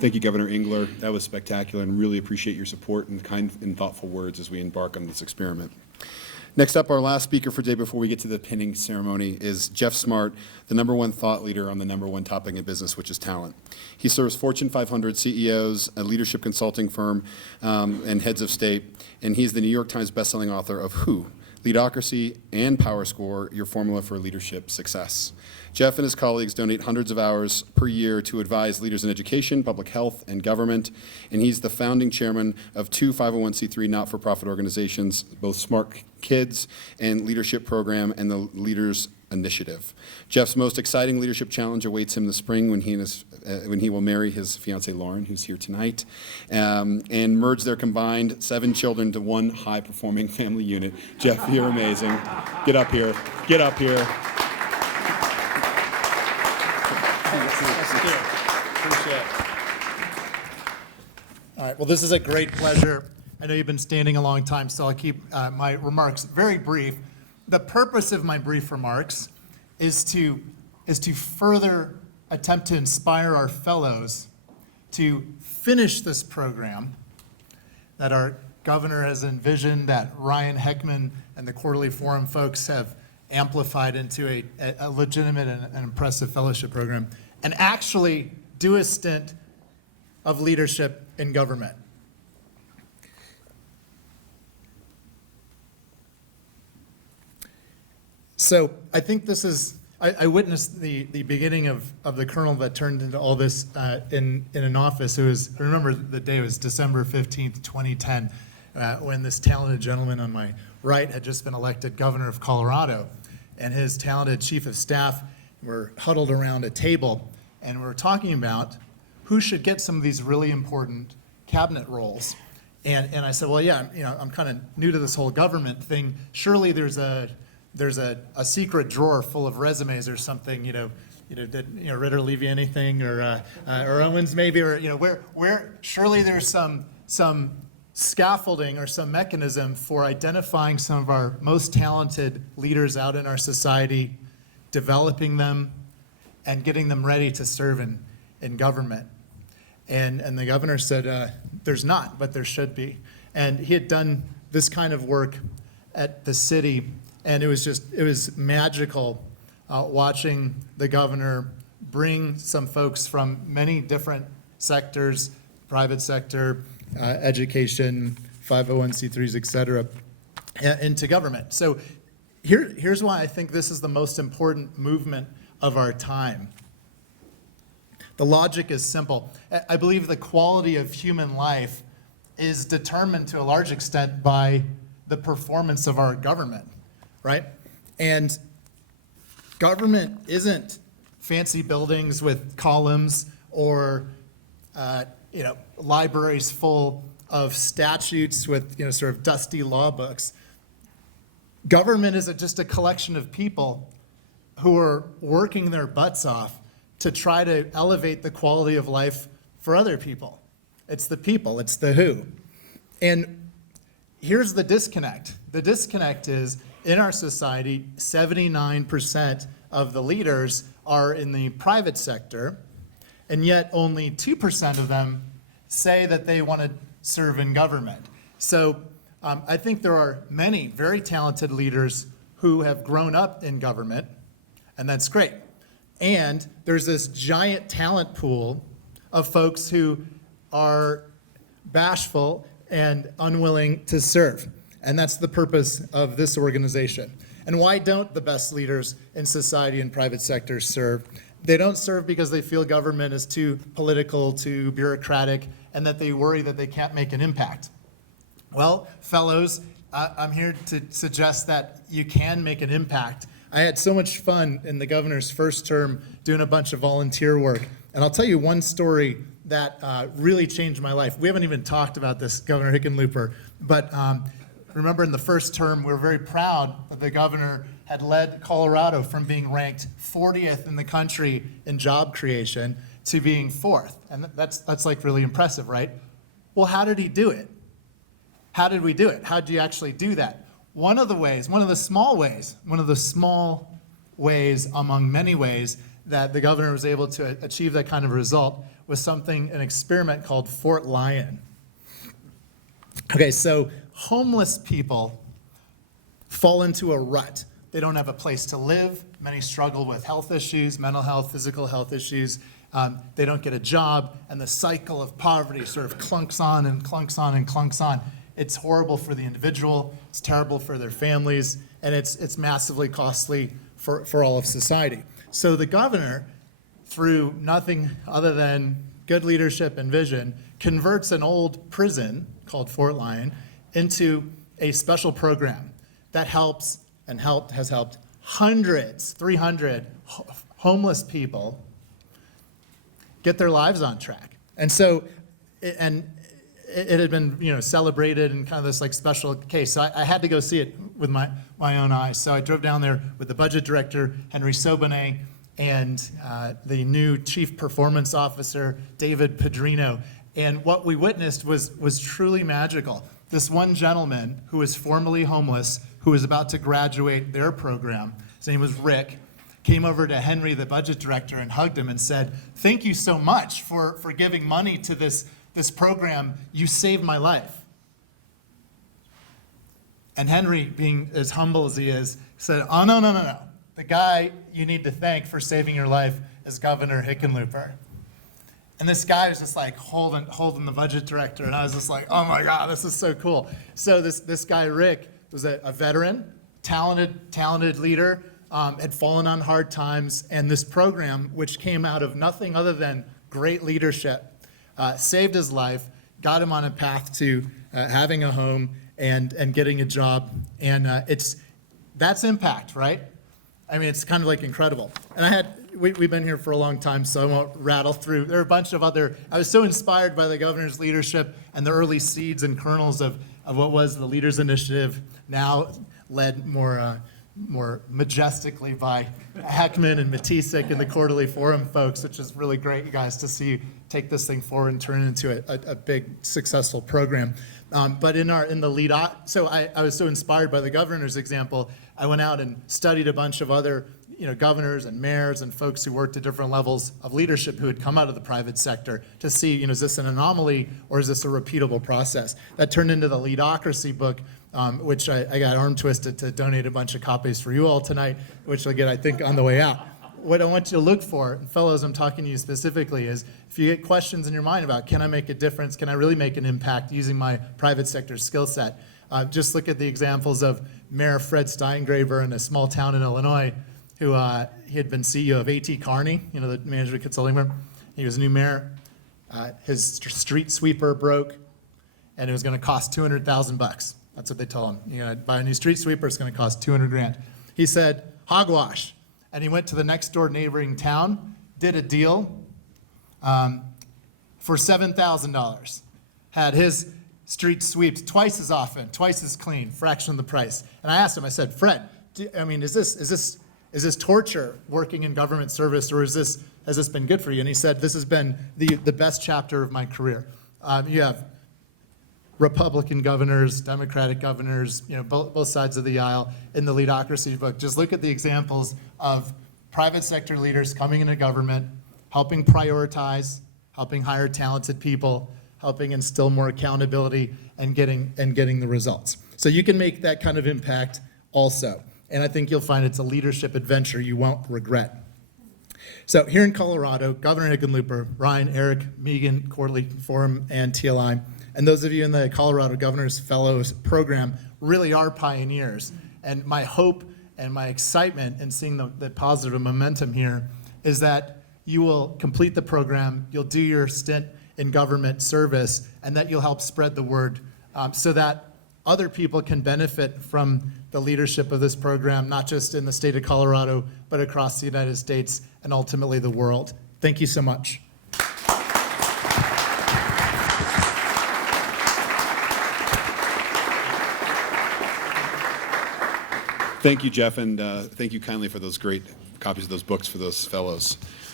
Thank you, Governor Engler. That was spectacular, and really appreciate your support and kind and thoughtful words as we embark on this experiment. Next up, our last speaker for today before we get to the pinning ceremony is Geoff Smart, the #1 thought leader on the #1 topic in business, which is talent. He serves Fortune 500 CEOs, a leadership consulting firm, and heads of state, and he's the New York Times bestselling author of Who? Leadocracy and Power Score, Your Formula for Leadership Success. Geoff and his colleagues donate hundreds of hours per year to advise leaders in education, public health, and government, and he's the founding chairman of 2 501c3 not-for-profit organizations, both Smart Kids and Leadership Program and the Leaders Initiative. Geoff's most exciting leadership challenge awaits him this spring when he will marry his fiancée Lauren, who's here tonight, and merge their combined 7 children to one high-performing family unit. Geoff, you're amazing. Get up here. Get up here. Appreciate it. All right, well, this is a great pleasure. I know you've been standing a long time, so I'll keep my remarks very brief. The purpose of my brief remarks is to further attempt to inspire our fellows to finish this program that our governor has envisioned, that Ryan Heckman and the Quarterly Forum folks have amplified into a legitimate and impressive fellowship program, and actually do a stint of leadership in government. So I think this is, I witnessed the beginning of the kernel that turned into all this in an office. It was, I remember the day, it was December 15th, 2010, when this talented gentleman on my right had just been elected governor of Colorado, and his talented chief of staff were huddled around a table, and we were talking about who should get some of these really important cabinet roles. And I said, well, yeah, I'm kind of new to this whole government thing. Surely there's a secret drawer full of resumes or something, did Ritter leave you anything, or Owens maybe, or where surely there's some scaffolding or some mechanism for identifying some of our most talented leaders out in our society, developing them, and getting them ready to serve in government. And the governor said, there's not, but there should be. And he had done this kind of work at the city, and it was magical watching the governor bring some folks from many different sectors, private sector, education, 501c3s, et cetera, into government. So here's why I think this is the most important movement of our time. The logic is simple. I believe the quality of human life is determined to a large extent by the performance of our government, right? And government isn't fancy buildings with columns or libraries full of statutes with sort of dusty law books. Government is just a collection of people who are working their butts off to try to elevate the quality of life for other people. It's the people, it's the who. And here's the disconnect. The disconnect is, in our society, 79% of the leaders are in the private sector, and yet only 2% of them say that they want to serve in government. So I think there are many very talented leaders who have grown up in government, and that's great. And there's this giant talent pool of folks who are bashful and unwilling to serve. And that's the purpose of this organization. And why don't the best leaders in society and private sector serve? They don't serve because they feel government is too political, too bureaucratic, and that they worry that they can't make an impact. Well, fellows, I'm here to suggest that you can make an impact. I had so much fun in the governor's first term doing a bunch of volunteer work. And I'll tell you one story that really changed my life. We haven't even talked about this, Governor Hickenlooper, but remember in the first term, we were very proud that the governor had led Colorado from being ranked 40th in the country in job creation to being 4th. And that's like really impressive, right? Well, how did he do it? How did we do it? How did you actually do that? One of the small ways among many ways that the governor was able to achieve that kind of result was an experiment called Fort Lyon. Okay, so homeless people fall into a rut. They don't have a place to live. Many struggle with health issues, mental health, physical health issues. They don't get a job, and the cycle of poverty sort of clunks on and clunks on and clunks on. It's horrible for the individual, it's terrible for their families, and it's massively costly for all of society. So the governor, through nothing other than good leadership and vision, converts an old prison called Fort Lyon into a special program that helps and has helped hundreds, 300 homeless people get their lives on track. And so, it had been, celebrated in kind of this like special case. So I had to go see it with my own eyes. So I drove down there with the budget director, Henry Sobonet, and the new chief performance officer, David Pedrino. And what we witnessed was truly magical. This one gentleman who was formerly homeless, who was about to graduate their program, his name was Rick, came over to Henry, the budget director, and hugged him and said, "Thank you so much for giving money to this program. You saved my life." And Henry, being as humble as he is, said, "Oh, no. The guy you need to thank for saving your life is Governor Hickenlooper." And this guy was just like holding the budget director, and I was just like, oh my God, this is so cool. So this guy, Rick, was a veteran, talented leader, had fallen on hard times, and this program, which came out of nothing other than great leadership, saved his life, got him on a path to having a home and getting a job, and that's impact, right? I mean, it's kind of like incredible. And we've been here for a long time, so I won't rattle through. There are a bunch of I was so inspired by the governor's leadership and the early seeds and kernels of what was the Leaders Initiative, now led more majestically by Heckman and Matisik and the Quarterly Forum folks, which is really great, you guys, to see you take this thing forward and turn it into a big, successful program. But in the lead, so I was so inspired by the governor's example, I went out and studied a bunch of other governors and mayors and folks who worked at different levels of leadership who had come out of the private sector to see, is this an anomaly or is this a repeatable process? That turned into the Leadocracy book, which I got arm twisted to donate a bunch of copies for you all tonight, which I'll get, I think, on the way out. What I want you to look for, and fellows, I'm talking to you specifically, is if you get questions in your mind about, can I make a difference? Can I really make an impact using my private sector skill set? Just look at the examples of Mayor Fred Steingraber in a small town in Illinois, who he had been CEO of A.T. Kearney, the management consulting firm. He was new mayor. His street sweeper broke, and it was going to cost $200,000. That's what they told him. You're going to buy a new street sweeper, it's going to cost $200,000. He said, hogwash. And he went to the next door neighboring town, did a deal for $7,000. Had his street sweeps twice as often, twice as clean, fraction of the price. And I asked him, I said, Fred, is this torture working in government service, or has this been good for you? And he said, this has been the best chapter of my career. You have Republican governors, Democratic governors, both sides of the aisle in the Leadocracy book. Just look at the examples of private sector leaders coming into government, helping prioritize, helping hire talented people, helping instill more accountability, and getting the results. So you can make that kind of impact also. And I think you'll find it's a leadership adventure you won't regret. So here in Colorado, Governor Hickenlooper, Ryan, Eric, Megan, Quarterly Forum, and TLI, and those of you in the Colorado Governor's Fellows program really are pioneers. And my hope and my excitement in seeing the positive momentum here is that you will complete the program, you'll do your stint in government service, and that you'll help spread the word so that other people can benefit from the leadership of this program, not just in the state of Colorado, but across the United States and ultimately the world. Thank you so much. Thank you, Geoff, and thank you kindly for those great copies of those books for those fellows.